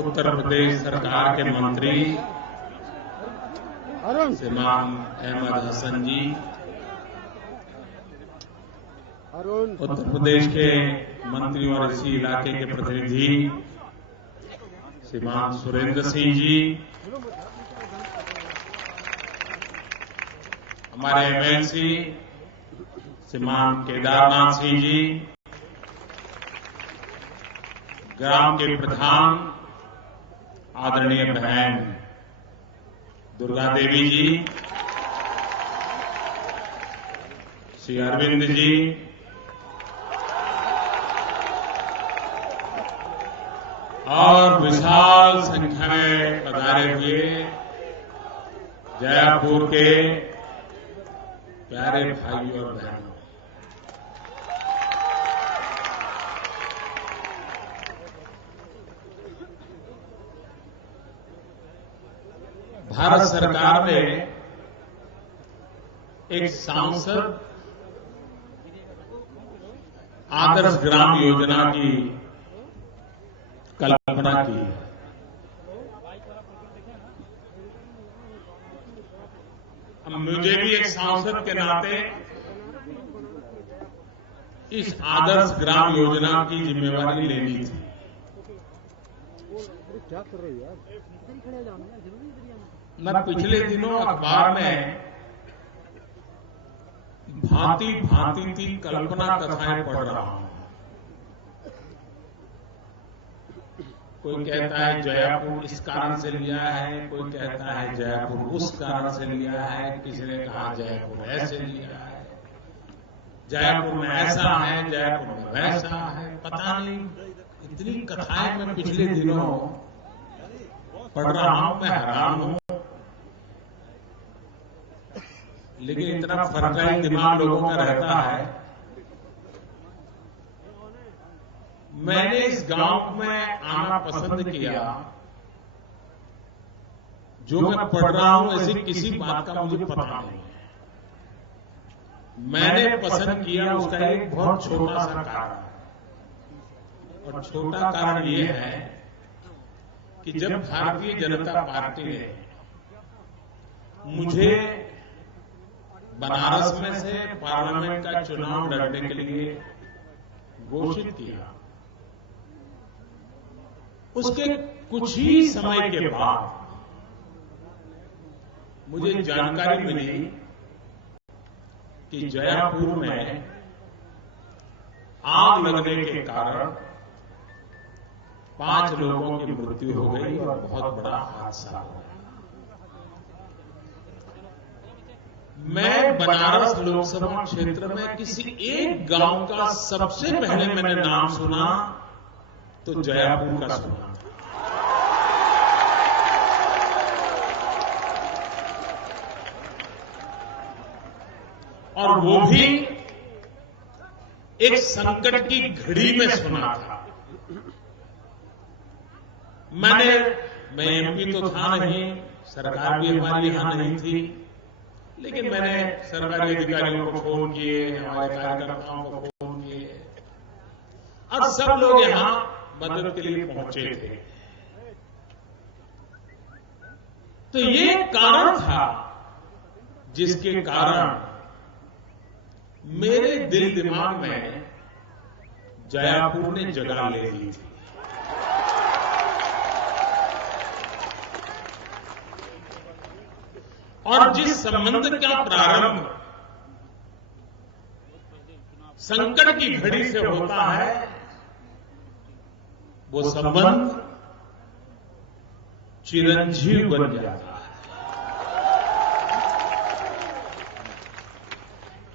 उत्तर प्रदेश सरकार के मंत्री श्रीमान अहमद हसन जी, उत्तर प्रदेश के मंत्री और इसी इलाके के प्रतिनिधि श्रीमान सुरेंद्र सिंह जी, हमारे एमएलसी श्रीमान केदारनाथ सिंह जी, ग्राम के प्रधान आदरणीय बहन दुर्गा देवी जी, श्री अरविंद जी, और विशाल संख्या में पधारे हुए जयपुर के प्यारे भाइयों और बहनों, भारत सरकार ने एक सांसद आदर्श ग्राम योजना की कल्पना की है। अब मुझे भी एक सांसद के नाते इस आदर्श ग्राम योजना की जिम्मेवारी लेनी थी। मैं पिछले दिनों अखबार में भांति भांति की कल्पना कथाएं पढ़ रहा हूं। कोई कहता है जयपुर इस कारण से लिया है, कोई कहता है जयपुर उस कारण से लिया है, किसी ने कहा जयपुर ऐसे लिया है, जयपुर में ऐसा है, जयपुर में वैसा है, पता नहीं इतनी कथाएं मैं पिछले दिनों पढ़ रहा हूं, मैं हैरान हूं। लेकिन इतना फर्टाइल दिमाग लोगों का रहता है। मैंने इस गांव में आना पसंद किया, जो मैं पढ़ रहा हूं ऐसी किसी बात का मुझे पता नहीं है। मैंने पसंद किया उसका एक बहुत छोटा सा कारण, और छोटा कारण यह है कि जब भारतीय जनता पार्टी ने मुझे बनारस में से पार्लियामेंट का चुनाव लड़ने के लिए घोषित किया, उसके कुछ ही समय के बाद मुझे जानकारी मिली कि जयपुर में आग लगने के कारण 5 लोगों की मृत्यु हो गई और बहुत बड़ा हादसा हो गया। मैं बनारस लोकसभा क्षेत्र में किसी एक गांव का सबसे पहले मैंने नाम सुना तो जयपुर का सुना, और वो भी एक संकट की घड़ी में सुना था। मैं एमपी तो था नहीं, सरकार भी हमारी यहां नहीं थी, लेकिन मैंने सरकारी अधिकारियों को फोन किए, हमारे कार्यकर्ताओं को फोन किए, और सब लोग यहां मदद के लिए पहुंचे थे। तो ये कारण था जिसके कारण मेरे दिल दिमाग में जयपुर ने जगह ले ली थी। और जिस संबंध का प्रारंभ संकट की घड़ी से होता है, वो संबंध चिरंजीव बन जाता है।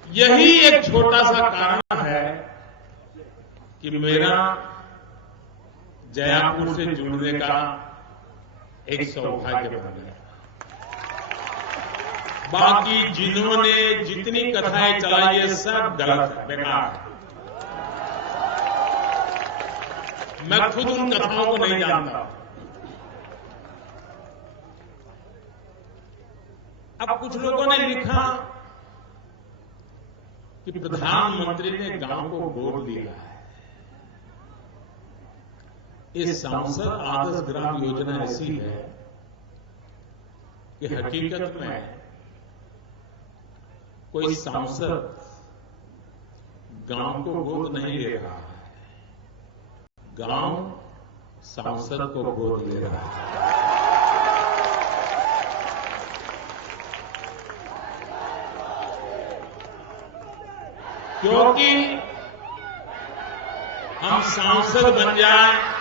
यही एक छोटा सा कारण है कि मेरा जयपुर से जुड़ने का एक सौभाग्य बन गया। बाकी जिन्होंने जितनी कथाएं चलाई है सब गलत है, बेकार है। मैं खुद उन कथाओं को नहीं जानता। अब कुछ लोगों ने लिखा कि प्रधानमंत्री ने गांव को गोद लिया है। ये सांसद आदर्श ग्राम योजना ऐसी है कि हकीकत में कोई सांसद गांव को गोद नहीं ले रहा है, गांव सांसद को गोद ले रहा है। क्योंकि हम सांसद बन जाए,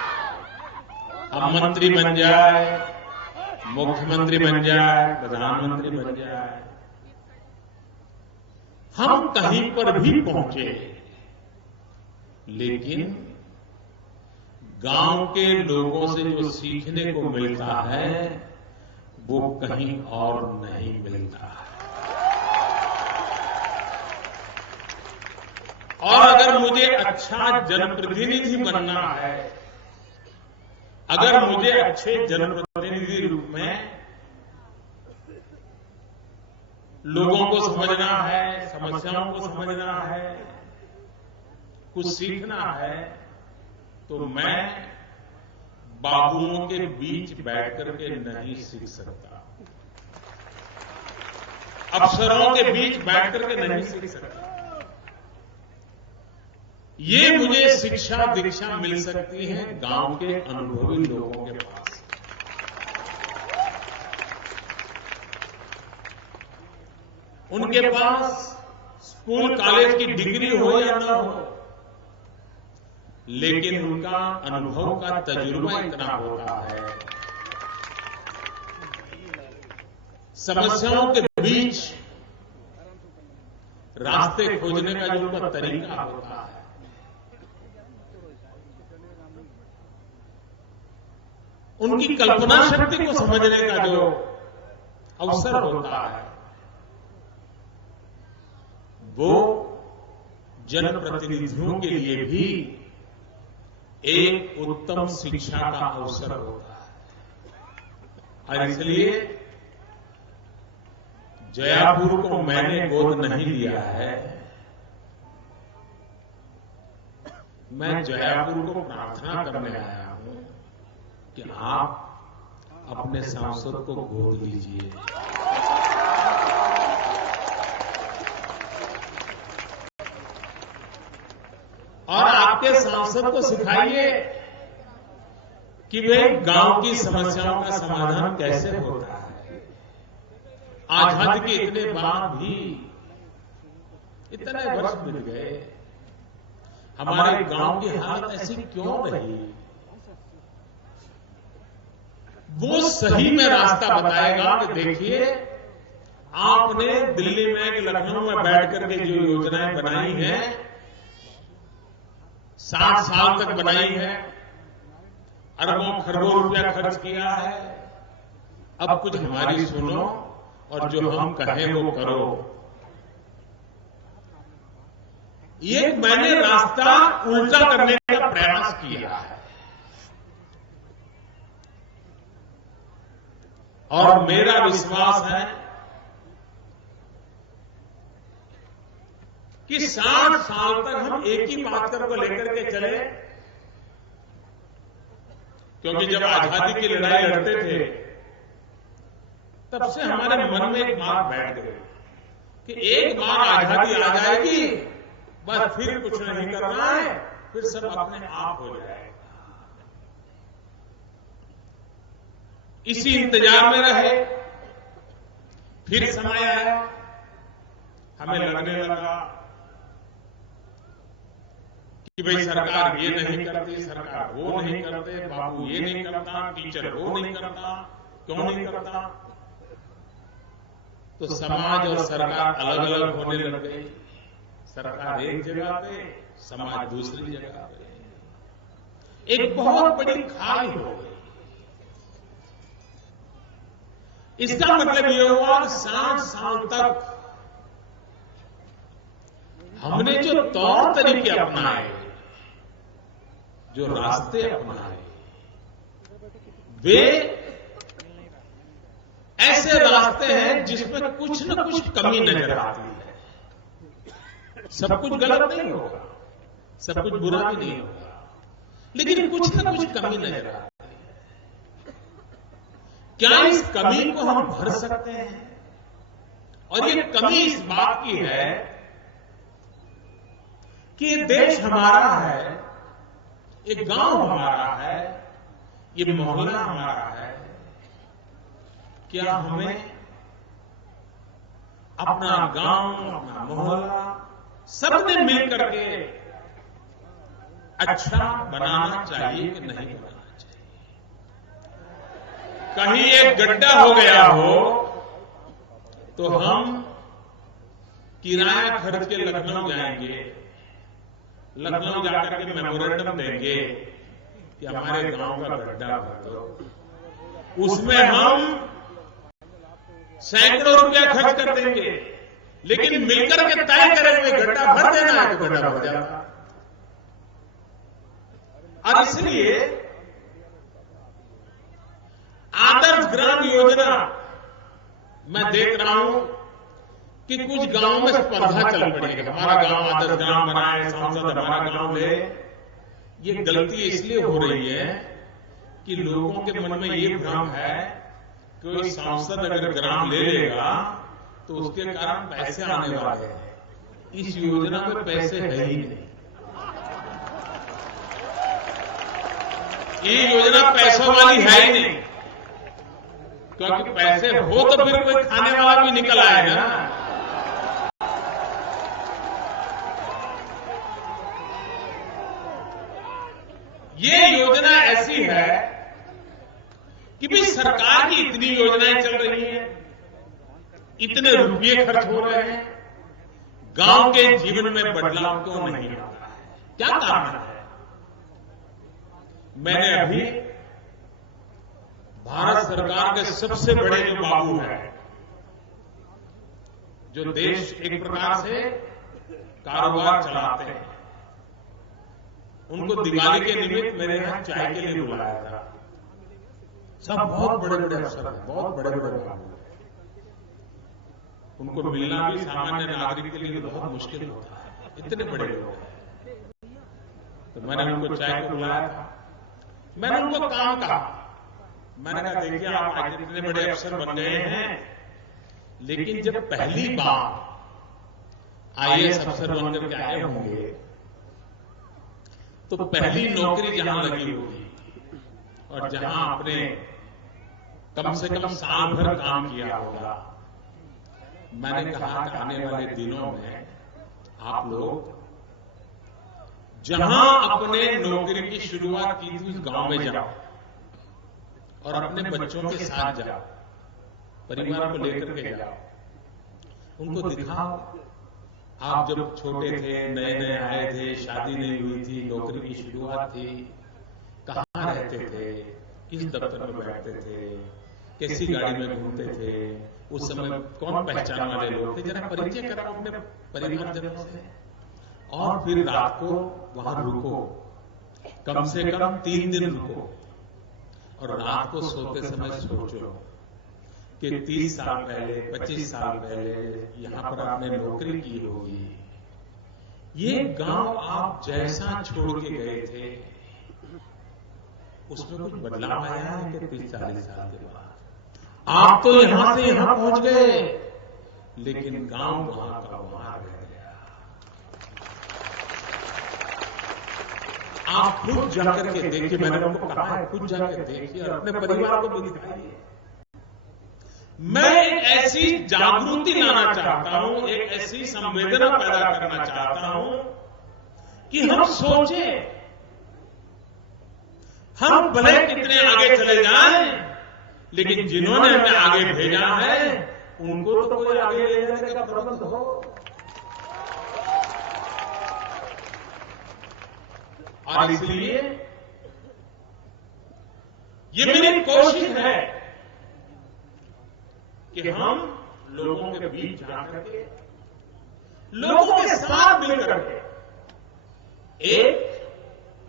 हम मंत्री बन जाए, मुख्यमंत्री बन जाए, प्रधानमंत्री बन जाए, हम कहीं पर भी पहुंचे, लेकिन गांव के लोगों से जो सीखने को मिलता है वो कहीं और नहीं मिलता है। और अगर मुझे अच्छा जनप्रतिनिधि बनना है, अगर मुझे अच्छे जनप्रतिनिधि रूप में लोगों को समझना है, समस्याओं को समझना है, कुछ सीखना है, तो मैं बाबुओं के बीच बैठ करके नहीं सीख सकता, अफसरों के बीच बैठ करके नहीं सीख सकता। ये मुझे शिक्षा दीक्षा मिल सकती है गांव के अनुभवी लोगों के पास। उनके पास स्कूल कॉलेज की डिग्री हो या ना हो, लेकिन उनका अनुभव का तजुर्बा इतना होता है, समस्याओं के बीच रास्ते खोजने का जो उनका तरीका होता है, उनकी कल्पना शक्ति को समझने का जो अवसर होता है, वो जनप्रतिनिधियों के लिए भी एक उत्तम शिक्षा का अवसर होता है। और इसलिए जयापुर को मैंने गोद नहीं लिया है, मैं जयापुर को प्रार्थना करने आया हूं कि आप अपने सांसद को गोद लीजिए। और आपके सांसद को सिखाइए कि वे गांव की समस्याओं का समाधान कैसे होता है। आजादी के इतने बाद भी इतने वर्ष बीत गए, हमारे गांव की हालत ऐसी क्यों रही? वो सही में रास्ता बताएगा कि देखिए, आपने दिल्ली में, लखनऊ में बैठ करके जो योजनाएं बनाई हैं, 60 साल तक बनाई है, अरबों खरबों रुपया खर्च किया है, अब कुछ हमारी सुनो और जो हम कहें वो करो। ये मैंने रास्ता उल्टा करने का प्रयास किया है, और मेरा विश्वास है कि 60 साल तक हम एक ही बात को लेकर के चले, क्योंकि जब आजादी की लड़ाई लड़ते थे तब से हमारे मन में एक बात बैठ गई कि एक बार आजादी आ जाएगी, बस फिर कुछ नहीं करना है, फिर सब अपने आप हो जाएगा। इसी इंतजार में रहे, फिर समय आया, हमें लगने लगा कि भाई सरकार ये नहीं करती, सरकार वो नहीं करते, बाबू ये नहीं करता, टीचर वो नहीं करता, क्यों नहीं करता? तो समाज और सरकार अलग अलग होने लग गई। सरकार एक जगह पे, समाज दूसरी जगह पे, एक बहुत बड़ी खाई हो गई। इसका मतलब ये हुआ कि 60 साल तक हमने जो तौर तरीके अपनाए, जो रास्ते अपनाए, वे ऐसे रास्ते हैं जिसमें कुछ न कुछ कमी नजर आती है। सब कुछ गलत नहीं होगा, सब कुछ बुरा भी नहीं होगा, लेकिन कुछ ना कुछ कमी नजर आती है। क्या इस कमी को हम भर सकते हैं? और ये कमी इस बात की है कि ये देश हमारा है, ये गांव हमारा है, ये मोहल्ला हमारा है। क्या हमें अपना गांव, अपना मोहल्ला सबने मिलकर के अच्छा बनाना चाहिए कि नहीं बनाना चाहिए? कहीं एक गड्ढा हो गया हो तो हम किराया खर्च के लखनऊ जाएंगे, लखनऊ जाकर के मेमोरेंडम देंगे कि हमारे गांव का गड्ढा भर दो। उसमें हम सैकड़ों रुपया खर्च कर देंगे, लेकिन मिलकर के तय करेंगे गड्ढा भर देना है तो गड्ढा भर जाएगा। और इसलिए आदर्श ग्राम योजना मैं देख रहा हूं कि कुछ गांवों में स्पर्धा चल पड़ी है, हमारा गांव आदर्श ग्राम बनाए, सांसद हमारा गांव ले। ये गलती इसलिए हो रही है कि लोगों के मन में ये भ्रम है कि कोई सांसद अगर ग्राम ले लेगा तो उसके कारण पैसे आने वाले हैं। इस योजना में पैसे है ही नहीं। ये योजना पैसों वाली है ही नहीं, क्योंकि पैसे हो तो फिर कोई खाने वाला भी निकल आएगा ना। ये योजना ऐसी है कि भाई सरकार की इतनी योजनाएं चल रही हैं, इतने रुपये खर्च हो रहे हैं, गांव के जीवन में बदलाव क्यों नहीं आता है? क्या कारण है? मैंने अभी भारत सरकार के सबसे बड़े जो बाबू हैं, जो देश एक प्रकार से कारोबार चलाते हैं, उनको दिवाली के निमित्त मेरे यहां चाय के लिए बुलाया था। सब बहुत बड़े बड़े अफसर हैं, बहुत बड़े बड़े बाबू। उनको मिलना भी सामान्य नागरिक के लिए बहुत मुश्किल होता है, इतने बड़े लोग हैं। तो मैंने उनको चाय को बुलाया था। मैंने उनको काम कहा, मैंने कहा देखिए आप आज इतने बड़े अफसर बन गए हैं, लेकिन जब पहली बार आईएएस अफसर बनकर के आए होंगे तो पहली नौकरी जहां लगी होगी और जहां आपने कम से कम साल भर काम किया होगा, मैंने कहा कि आने वाले दिनों में आप लोग जहां अपने नौकरी की शुरुआत की थी उस गांव में जाओ और अपने बच्चों के साथ जाओ, परिवार को लेकर के जाओ, उनको दिखाओ आप जब छोटे थे, नए नए आए थे, शादी नहीं हुई थी, नौकरी की शुरुआत थी, कहां रहते थे, किस दफ्तर में बैठते थे, कैसी गाड़ी में घूमते थे, उस समय कौन पहचान वाले लोग थे, जरा परिचय करो अपने परिवारजनों से। और फिर रात को वहां रुको, कम से कम 3 दिन रुको, और रात को सोते समय सोचो कि 30 साल पहले, 25 साल पहले यहां पर आपने नौकरी की होगी, ये गांव आप जैसा छोड़ के गए थे उसमें कुछ बदलाव आया है कि 30-40 साल के बाद? आप तो यहां से यहां पहुंच गए, लेकिन गांव वहां का वहां रह गया। आप खुद जाकर के देखिए, मैंने उनको कहा है खुद जाकर देखिए और अपने परिवार को भी दिखाइए। मैं एक ऐसी जागृति लाना चाहता हूं, एक ऐसी संवेदना पैदा करना चाहता हूं कि हम सोचें, हम भले कितने आगे चले जाएं, लेकिन जिन्होंने हमें आगे भेजा है उनको तो कोई आगे ले जाने का प्रबंध हो। और इसलिए ये मेरी कोशिश है कि हम लोगों के बीच जाकर के, लोगों के साथ मिलकर के एक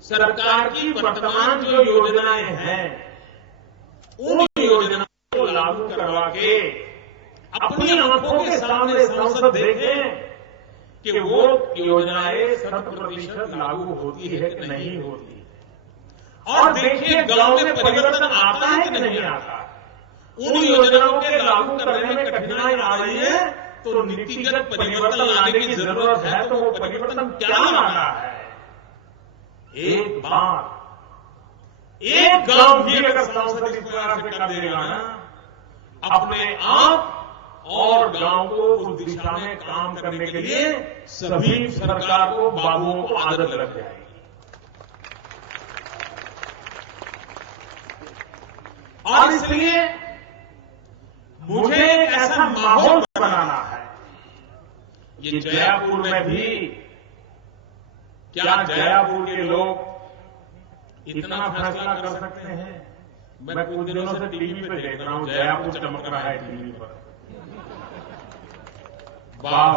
सरकार की वर्तमान जो योजनाएं हैं उन योजनाओं को लागू करवा के अपनी आंखों के सामने सांसद देखें कि वो योजनाएं 100% लागू होती है कि नहीं होती। और देखिए गांव में परिवर्तन आता है कि नहीं आता। उन योजनाओं के लागू करने में कठिनाई आ रही है तो नीतिगत परिवर्तन लाने की जरूरत है। तो वो परिवर्तन क्या लाना है? एक बार एक गांव भी अगर सांसद इस प्रकार से कर देगा ना, अपने आप और गांव को उस दिशा में काम करने के लिए सभी सरकार को, बाबुओं को आदत लग जाएगी। और इसलिए मुझे एक ऐसा माहौल बनाना है। ये जयापुर में भी, क्या जयापुर के लोग इतना फैसला कर सकते हैं? मैं कुछ दिनों से टीवी पे देख रहा हूं, जयापुर चमक रहा है टीवी पर।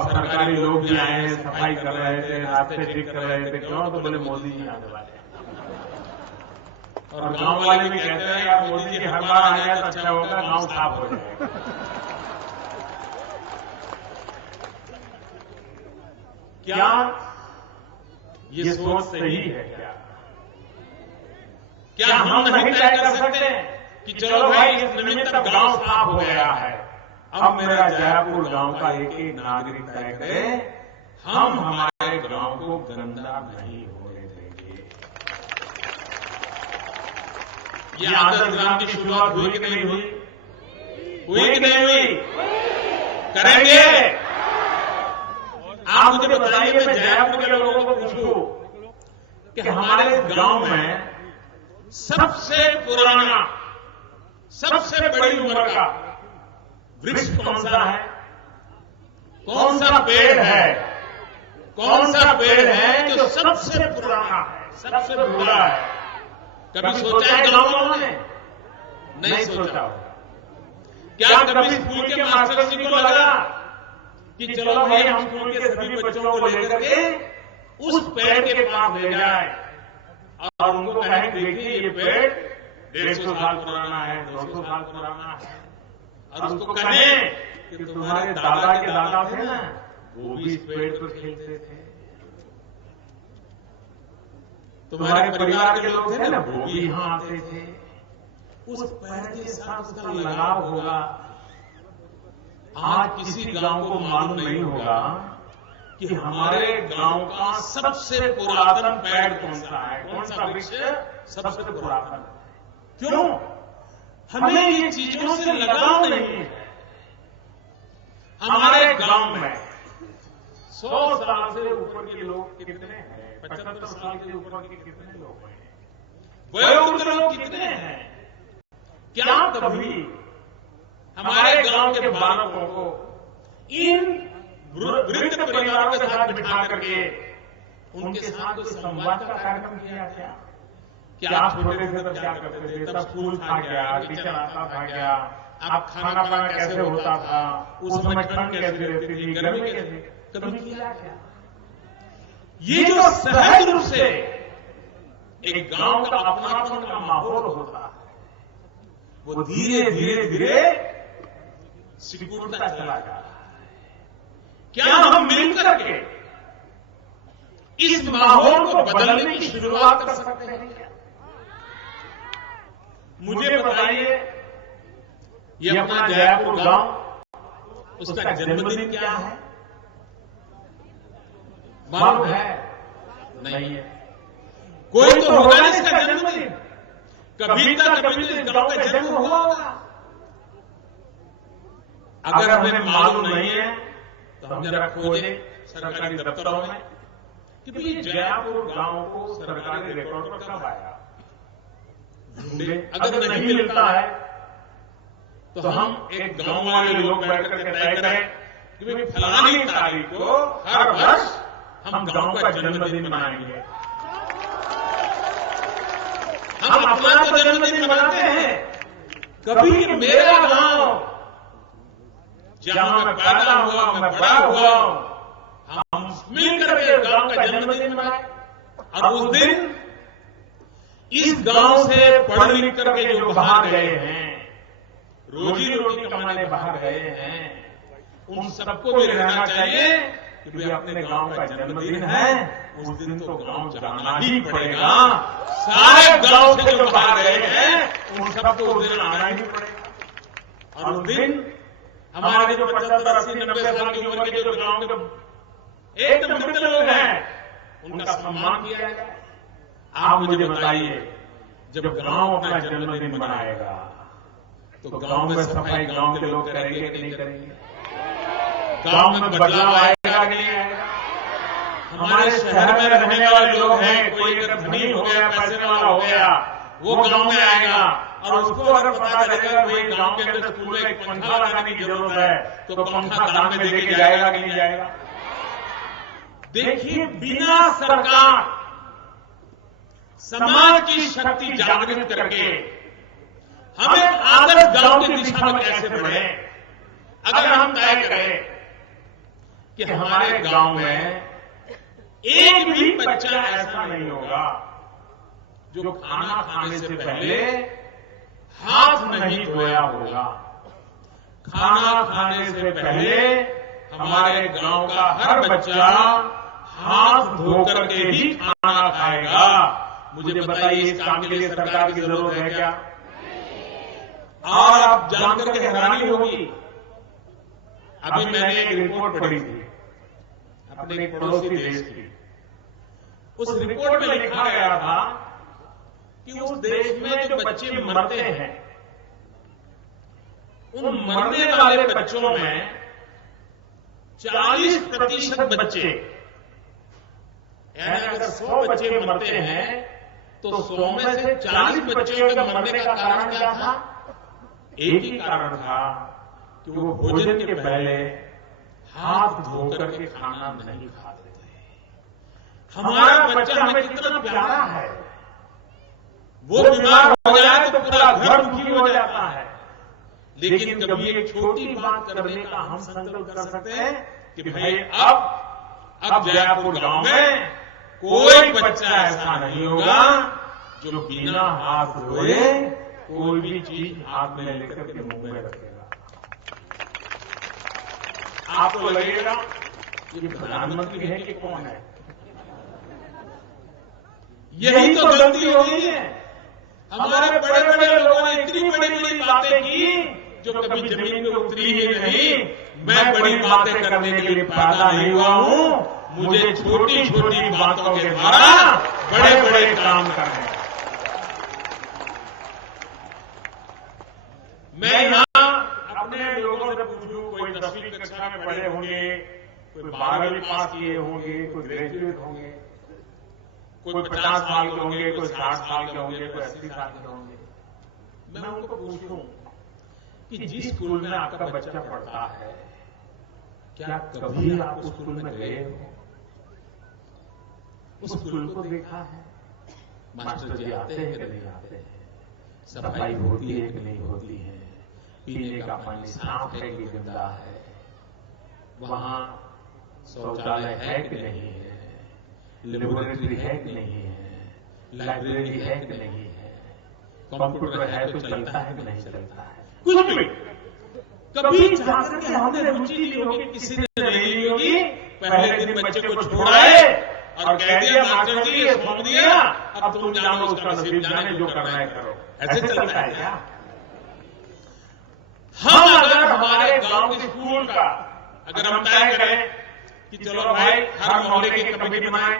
सरकारी लोग भी आए हैं, सफाई कर रहे थे, रास्ते ठीक कर रहे थे। क्यों? तो बोले मोदी जी आने वाले हैं। और गांव वाले भी कहते हैं यार मोदी जी हर बार आ जाए तो अच्छा होगा, गांव साफ हो जाएगा। क्या ये सोच सही है? क्या हम नहीं तय कर सकते कि चलो भाई इस निमित्त गांव साफ हो गया है, अब मेरा जयापुर गांव का एक एक नागरिक तय करे, हम हमारे गांव को गंदा नहीं होने देंगे। ये आदर्श ग्राम की शुरुआत हुई कि नहीं हुई? हुई कि नहीं हुई? करेंगे? आप मुझे बताइए, मैं जयापुर के लोगों को पूछूं कि हमारे गांव में सबसे पुराना, सबसे बड़ी उम्र का वृक्ष कौन सा है? कौन सा पेड़ है? कौन सा पेड़ है जो सबसे पुराना है, सबसे बूढ़ा है? कभी सोचा है गांव वालों ने? नहीं सोचा होगा। क्या कभी स्कूल के मास्टर जी को लगा कि चलो भाई हम स्कूल के सभी बच्चों को लेकर के उस पेड़ के पास ले जाए और उनको कहें देखिए ये पेड़ 150 साल पुराना है, 200 साल पुराना है, और उसको कहें कि तुम्हारे दादा के दादा थे ना, वो भी इस पेड़ पर खेलते थे, तुम्हारे परिवार के लोग थे ना, वो भी यहां आते थे। उस पेड़ के साथ उसका लगाव होगा। आज किसी गांव को मालूम नहीं होगा कि हमारे गांव का सबसे पुरातन पेड़ कौन सा है, कौन सा वृक्ष सबसे पुरातन। क्यों? हमें ये चीजों से लगाव नहीं है। हमारे गांव में 100 साल से ऊपर के लोग कितने हैं? 75 साल के ऊपर के कितने लोग हैं? वयोवृद्ध लोग कितने हैं? क्या कभी हमारे गांव के बालकों को इन वृद्ध परिवारों के साथ बिठा करके उनके साथ कोई संवाद का कार्यक्रम किया क्या? क्या आप छोटे थे तब क्या करते थे? तब स्कूल था क्या? टीचर आता था क्या? आप खाना पाना कैसे होता था? उस समय ठंड कैसे रहती थी, गर्मी कैसे? कभी किया क्या? ये जो सहज रूप से एक गांव का अपनापन का माहौल होता है, वो धीरे धीरे धीरे सिकुड़ता चला जा रहा है। क्या हम मिलकर के इस माहौल को बदलने की शुरुआत कर सकते हैं क्या? मुझे बताइए, ये अपना जयापुर गांव, उसका जन्मदिन क्या है? मालूम है? नहीं है। कोई तो होगा इसका जन्मदिन। कभी तो इस गांव का जन्म हुआ होगा। अगर हमें मालूम नहीं है तो हम जरा खोजें सरकारी दफ्तरों में कि भाई जयापुर गांव को सरकारी रिकॉर्ड पर कब आया। अगर नहीं मिलता है तो हम एक गांव वाले लोग बैठ करके तय करें कि भाई फलानी तारीख को हर वर्ष हम गांव का जन्मदिन मनाएंगे। हम अपना तो जन्मदिन मनाते हैं, कभी मेरा गांव जहां मैं पैदा हुआ, मैं बड़ा हुआ, हम मिलकर के गांव का जन्मदिन मनाए। और उस दिन इस गांव से पढ़ लिख करके जो बाहर गए हैं, रोजी रोटी कमाने बाहर गए हैं, उन सबको भी रहना चाहिए कि भाई अपने गांव का जन्मदिन है, उस दिन तो गांव जाना ही पड़ेगा। सारे गांव से जो बाहर गए हैं उन सबको उस दिन आना ही पड़ेगा। और उस दिन हमारे जो 75, 80, 90 साल की उम्र के जो गांव के एकदम वृद्ध लोग हैं उनका सम्मान किया जाएगा। आप मुझे बताइए, जब गांव अपना जन्मदिन मनाएगा तो गांव में सफाई गांव के लोग करेंगे कि नहीं करेंगे? गांव में बदलाव आएगा कि नहीं आएगा? हमारे शहर में रहने वाले लोग हैं, कोई अगर धनी हो गया, पैसे वाला हो गया, वो गांव में आएगा और उसको अगर पता चलेगा भाई गांव के अंदर स्कूल में एक पंखा लगाने की जरूरत है तो पंखा दान में देके जाएगा कि नहीं जाएगा? देखिए, बिना सरकार समाज की शक्ति जागृत करके हम एक आदर्श गांव की दिशा में कैसे बढ़े, अगर हम तय करें कि हमारे गांव में एक भी बच्चा ऐसा नहीं होगा जो खाना खाने से पहले हाथ नहीं धोया होगा। खाना खाने से पहले हमारे गांव का हर बच्चा हाथ धोकर के ही खाना खाएगा। मुझे बताइए, इस काम के लिए सरकार की जरूरत है क्या? और आप जानकर के हैरानी होगी, अभी मैंने एक रिपोर्ट पढ़ी थी अपने एक पड़ोसी देश की। उस रिपोर्ट में लिखा गया था कि उस देश में जो बच्चे मरते हैं, उन मरने वाले बच्चों में 40% बच्चे, यानी अगर 100 बच्चे मरते हैं तो 100 में से 40 बच्चों के मरने का कारण क्या था? एक ही कारण था कि वो भोजन के पहले हाथ धोकर के खाना नहीं खाते थे। हमारा बच्चा हमें कितना प्यारा है, वो बीमार हो जाए तो पूरा घर दुखी हो जाता है, लेकिन कभी एक छोटी बात करने का हम संकल्प कर सकते हैं कि भाई अब जयपुर गांव में कोई बच्चा ऐसा नहीं होगा जो बिना हाथ धोए कोई भी चीज हाथ में लेकर के मुंह में रखेगा। आपको लगेगा ये प्रधानमंत्री है कि कौन है? यही तो गलती हो गई है। हमारे बड़े बड़े लोगों ने इतनी बड़ी बड़ी बातें की जो कभी जमीन में उतरी ही नहीं। मैं बड़ी बातें करने के लिए पैदा नहीं हुआ हूं, मुझे छोटी छोटी बातों के द्वारा बड़े बड़े काम करने। मैं यहां अपने लोगों से पूछूं, कोई 10वीं कक्षा में पढ़े होंगे, कोई 12वीं पास किए होंगे, कोई ग्रेजुएट होंगे, कोई 50 साल के होंगे, कोई 60 साल के होंगे, कोई 80 साल के होंगे। मैं उनको पूछूं कि जिस स्कूल में आपका बच्चा पढ़ता है, क्या कभी आप उस स्कूल में गए हो? उस स्कूल को देखा है? मास्टर जी आते हैं कि नहीं आते हैं? सफाई होती है कि नहीं होती है? पीने का पानी साफ है कि गंदा है? वहां शौचालय है कि नहीं है? लेबोरेटरी है कि नहीं है? लाइब्रेरी है कि नहीं है? कंप्यूटर है तो चलता है कि नहीं चलता है? कुछ भी कभी जाकर के हमने रुचि ली होगी, किसी ने नहीं ली होगी। पहले दिन बच्चे को छोड़ाए और कह दिया मास्टर जी ये सौंप दिया, अब तुम जानो, उसका नसीब जाने, जो करना है करो। ऐसे चलता है क्या? हम अगर हमारे गांव के स्कूल का अगर हम तय करें कि चलो भाई हर मोहल्ले की कमेटी बनाए,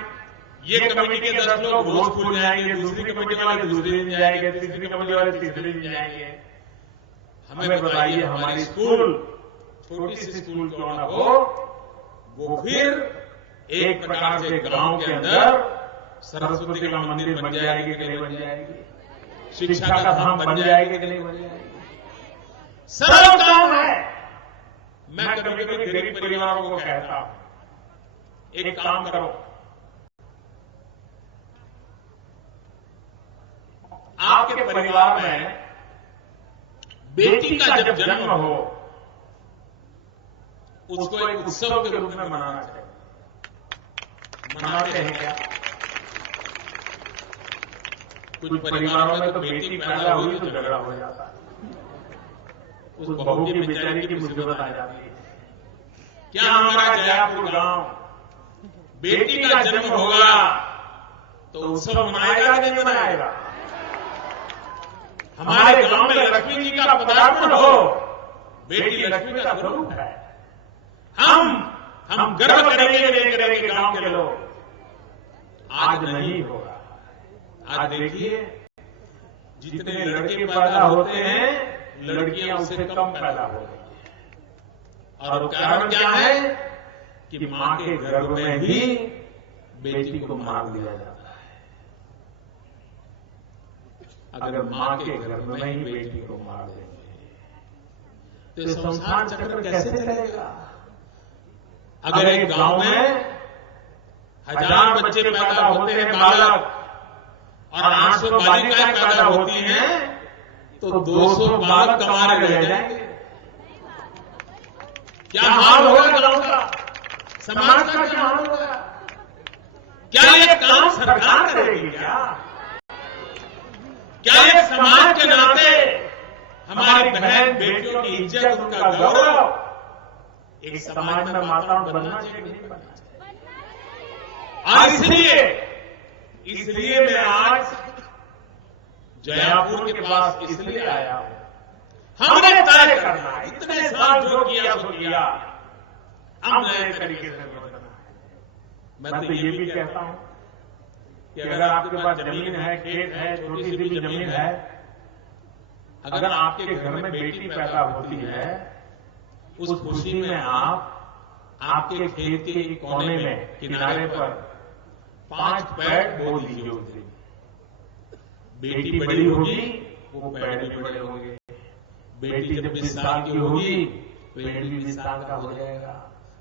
ये कमेटी के 10 लोग रोज स्कूल जाएंगे, दूसरी कमेटी वाले दूसरे दिन जाएंगे, तीसरी कमेटी वाले तीसरे दिन जाएंगे। हमें बताइए, हमारी स्कूल छोटी सी स्कूल क्यों ना हो, वो फिर एक प्रकार से गांव के अंदर सरस्वती का मंदिर बन जाएगी कि नहीं बन जाएगी? शिक्षा का धाम बन जाएगी कि नहीं बन जाएगी? सरल काम है। मैं कभी कभी गरीब परिवारों को कहता हूं, एक काम करो, आपके परिवार में बेटी का जब जन्म हो उसको एक उत्सव के रूप में मनाना चाहिए। मनाते हैं क्या? कुछ परिवारों में तो बेटी पैदा हुई तो झगड़ा हो जाता है, उस बहू की बेचारी की मुसीबत आ जाती है। क्या हमारा जयपुर गांव बेटी का जन्म होगा तो उत्सव मनाएगा कि नहीं मनाएगा? हमारे गांव में लक्ष्मी जी का पदार्पण हो, बेटी लक्ष्मी का स्वरूप है। हम गर्व करेंगे नहीं करेंगे गांव के लोग? आज नहीं होगा। आज देखिए, जितने लड़के पैदा होते हैं, लड़कियां उससे कम पैदा हो रही है। और कारण क्या है कि मां के गर्भ में ही बेटी को मार दिया जाता है। अगर मां के गर्भ में ही बेटी को मार देंगे तो संसार चक्र कैसे चलेगा? अगर एक गांव में 1000 बच्चे पैदा होते हैं बालक और 800 बालिकाएं पैदा होती हैं, तो 200 बालक कमारे रह जाएंगे। क्या हाल होगा गांव का, समाज का क्या हाल होगा? क्या ये काम सरकार करेगी? क्या ये समाज के नाते हमारी बहन बेटियों की इज्जत, उनका गौरव एक समाज में माताओं बनना चाहिए नहीं बनना चाहिए? और इसलिए मैं आज जयापुर के पास इसलिए आया हूं। हमने तय करना है, इतने साल जो किया सो किया, अब नए तरीके से बदलना है। मैं तो ये भी कहता हूं कि अगर आपके पास जमीन है, खेत है, छोटी सी भी जमीन है, अगर आपके घर में बेटी पैदा होती है, उस खुशी में आप आपके खेत के कोने में, किनारे पर 5 पेड़ बो दीजिए उस दिन। बेटी बड़ी होगी, वो पेड़ भी बड़े होंगे। बेटी जब 20 साल की होगी, पेड़ भी 20 साल का हो जाएगा।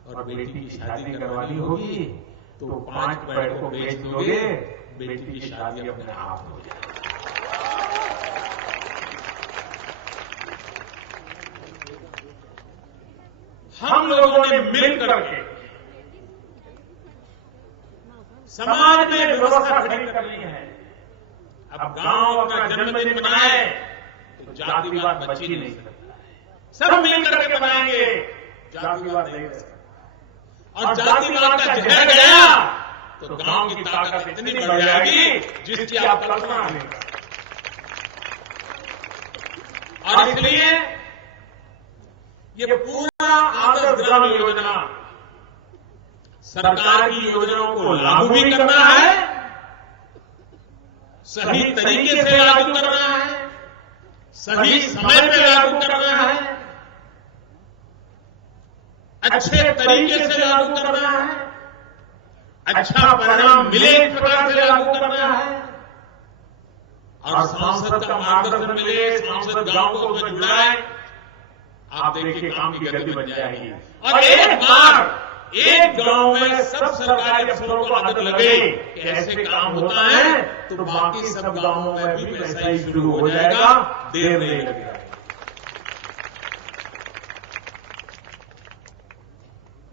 और बेटी की शादी करवानी होगी तो 5 पेड़ को बेच दोगे, बेटी की शादी अपने आप हो जाएगी। हम लोगों ने मिल करके समाज में व्यवस्था खड़ी करनी है। अब गांव अपना जन्मदिन मनाए तो जातिवाद बच ही नहीं सकता। सब मिल करके मनाएंगे, जातिवाद नहीं रह सकता। और जातिवाद का जहर गया तो गांव की ताकत इतनी बढ़ जाएगी जिसकी आप कल्पना नहीं कर सकते। और इसलिए ये पूरा आदर्श ग्राम योजना, सरकार की योजनाओं को लागू भी करना है, सही तरीके से लागू करना है, सही समय पे लागू करना है, अच्छे तरीके से लागू करना है, अच्छा परिणाम मिले इस प्रकार से लागू करना है, और सांसद का मार्गदर्शन मिले, सांसद गांव को उसमें जुड़ाए। आप देखिए काम की गति बन जाएगी। और एक बार एक गांव में सब सरकारी अफसरों को आदत लगे कि ऐसे काम होता है तो बाकी सब गांवों में भी वैसा ही शुरू हो जाएगा, देर नहीं लगेगा।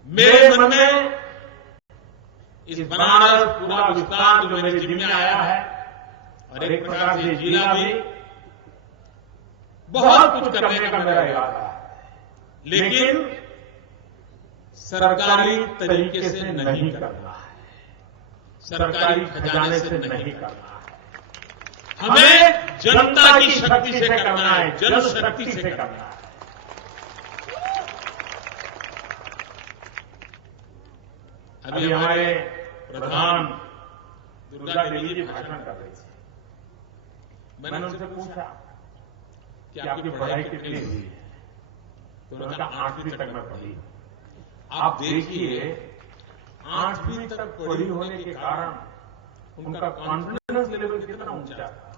मेरे मन में इस बनारस पूरा विस्तार जो मेरे जिम्मे आया है, और एक प्रकार से जिला भी, बहुत कुछ करने का मेरा इरादा है, लेकिन सरकारी तरीके से नहीं करना है, सरकारी खजाने से नहीं करना है। हमें जनता की शक्ति से करना है, जन शक्ति से करना है। अभी हमारे प्रधान दुर्गा देवी जी भाषण कर रहे थे। मैंने उनसे पूछा कि आपकी पढ़ाई कितनी हुई है, तो उन्होंने कहा 8वीं तक मैं पढ़ी। आप देखिए 8वीं तक पढ़ी होने के कारण उनका कॉन्फिडेंस लेवल कितना ऊंचा था।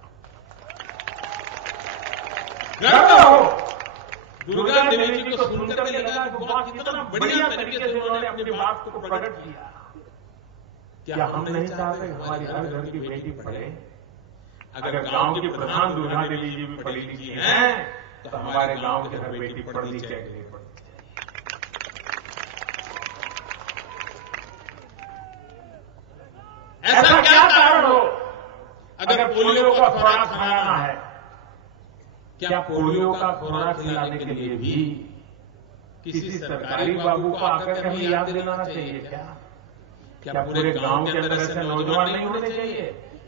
गर्व हो, दुर्गा देवी जी को सुनकर के लगा कि बहुत कितना बढ़िया तरीके से उन्होंने अपनी बात को प्रकट किया। क्या हम नहीं चाहते हमारी हर घर की बेटी पढ़े? अगर गांव की प्रधान दुर्गा देवी जी भी पढ़ी लिखी हैं तो हमारे गांव की हर बेटी पढ़नी चाहिए। ऐसा क्या कारण हो? अगर पोलियो का खुराक खिलाना है, क्या पोलियो का खुराक खिलाने के लिए भी किसी सरकारी बाबू को आकर हमें याद दिलाना चाहिए क्या? क्या पूरे गांव के अंदर ऐसे नौजवान नहीं होने चाहिए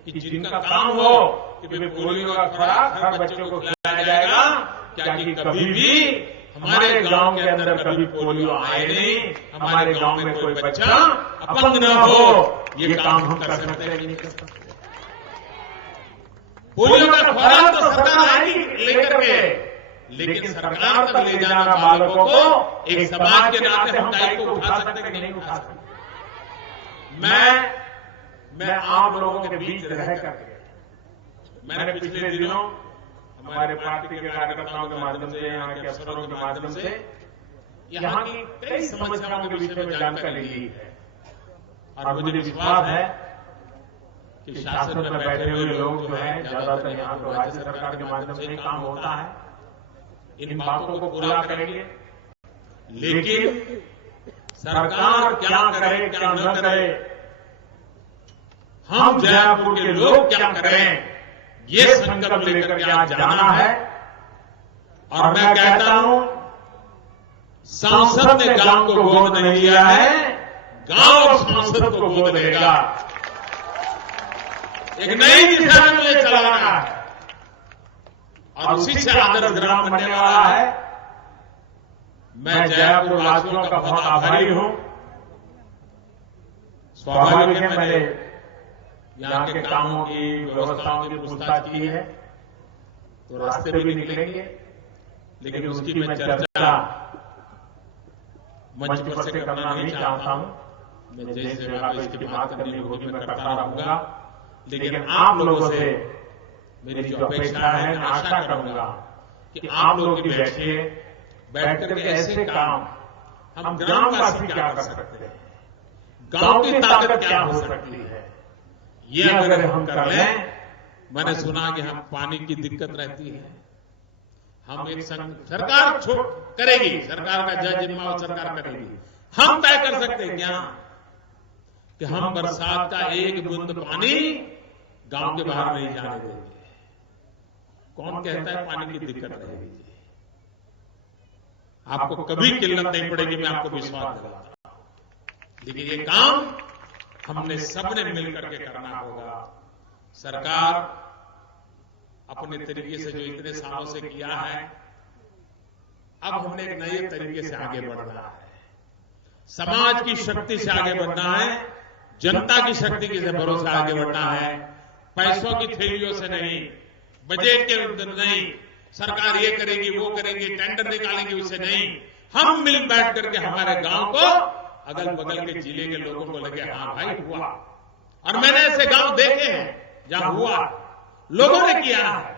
कि जिनका काम हो कि भाई पोलियो का खुराक हर बच्चे को खिलाया जाएगा? क्या कि कभी भी हमारे गांव के अंदर कभी पोलियो आए नहीं, हमारे गांव में कोई बच्चा अपंग न हो, ये काम हम कर सकते हैं नहीं कर सकते? पोलियो का खुराक तो सरकार आएगी लेकर के, लेकिन सरकार तक ले जाना बालकों को एक समाज के नाते हम दायित्व उठा सकते हैं कि नहीं उठा सकते? मैं आप लोगों के बीच रह करके मैंने पिछले दिनों हमारे पार्टी के कार्यकर्ताओं के माध्यम से, यहाँ के अफसरों के माध्यम से यहाँ की कई समस्याओं के विषय में जानकारी ली है। और मुझे विश्वास है कि शासन में बैठे हुए लोग जो है ज्यादातर यहाँ तो राज्य सरकार के माध्यम से ही काम होता है, इन बातों को पूरा करेंगे। लेकिन सरकार क्या करे क्या न करे, हम जयपुर के लोग क्या करें, ये संकल्प लेकर के आज जाना है। और मैं कहता हूं, सांसद ने गांव को गोद नहीं लिया है, गांव सांसद को गोद लेगा। एक नई दिशा में मुझे चलाना है और उसी से आदर्श ग्राम बनने वाला है। मैं जयपुर वासियों का बहुत आभारी हूं। स्वाभाविक है, मैंने यहाँ के कामों की व्यवस्थाओं की पूछताछ की है, तो रास्ते पे भी निकलेंगे, लेकिन उसकी मैं चर्चा मंच पर से करना नहीं चाहता हूं। मैं जय सेवा को इसकी बात करने की कोशिश में करता रहूंगा, लेकिन आप लोगों से मेरी जो अपेक्षा है, मैं आशा करूंगा कि आप लोग भी बैठिए, बैठ करके ऐसे काम हम ग्रामवासी क्या कर सकते हैं, गांव की ताकत क्या हो सकती है, ये अगर हम कर लें। मैंने सुना कि हम पानी की दिक्कत रहती है, हम एक सरकार करेगी, सरकार का जज जिम्मा सरकार करेगी। हम तय कर सकते हैं क्या कि हम बरसात का एक बूंद पानी गांव के बाहर नहीं जाने देंगे? कौन कहता है पानी की दिक्कत रहेगी? आपको कभी किल्लत नहीं पड़ेगी, मैं आपको विश्वास दिलाता हूं। लेकिन ये काम हमने सबने मिलकर के करना होगा। सरकार अपने तरीके से जो इतने सालों से किया है, अब हमने एक नए तरीके से आगे बढ़ना है। समाज की शक्ति से आगे बढ़ना है, जनता की शक्ति से भरोसा आगे बढ़ना है। पैसों की थैलियों से नहीं, बजट के अंदर नहीं, सरकार ये करेगी वो करेगी, टेंडर निकालेंगे उससे नहीं। हम मिल बैठ करके हमारे गांव को, अगल बगल के जिले के लोगों को लगे हाँ भाई हुआ। और मैंने ऐसे गांव देखे हैं जहां हुआ, लोगों ने किया है।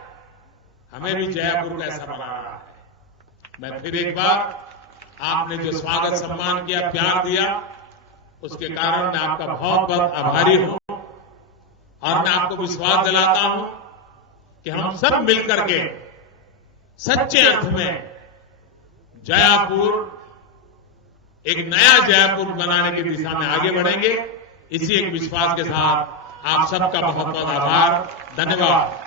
हमें भी जयपुर का ऐसा बनाना है। मैं फिर एक बार, आपने जो स्वागत सम्मान किया, प्यार दिया, उसके कारण मैं आपका बहुत बहुत आभारी हूं। और मैं आपको विश्वास दिलाता हूं कि हम सब मिलकर के सच्चे अर्थ में जयपुर, एक नया जयपुर बनाने की दिशा में आगे बढ़ेंगे। इसी एक विश्वास के साथ आप सबका बहुत बहुत आभार, धन्यवाद।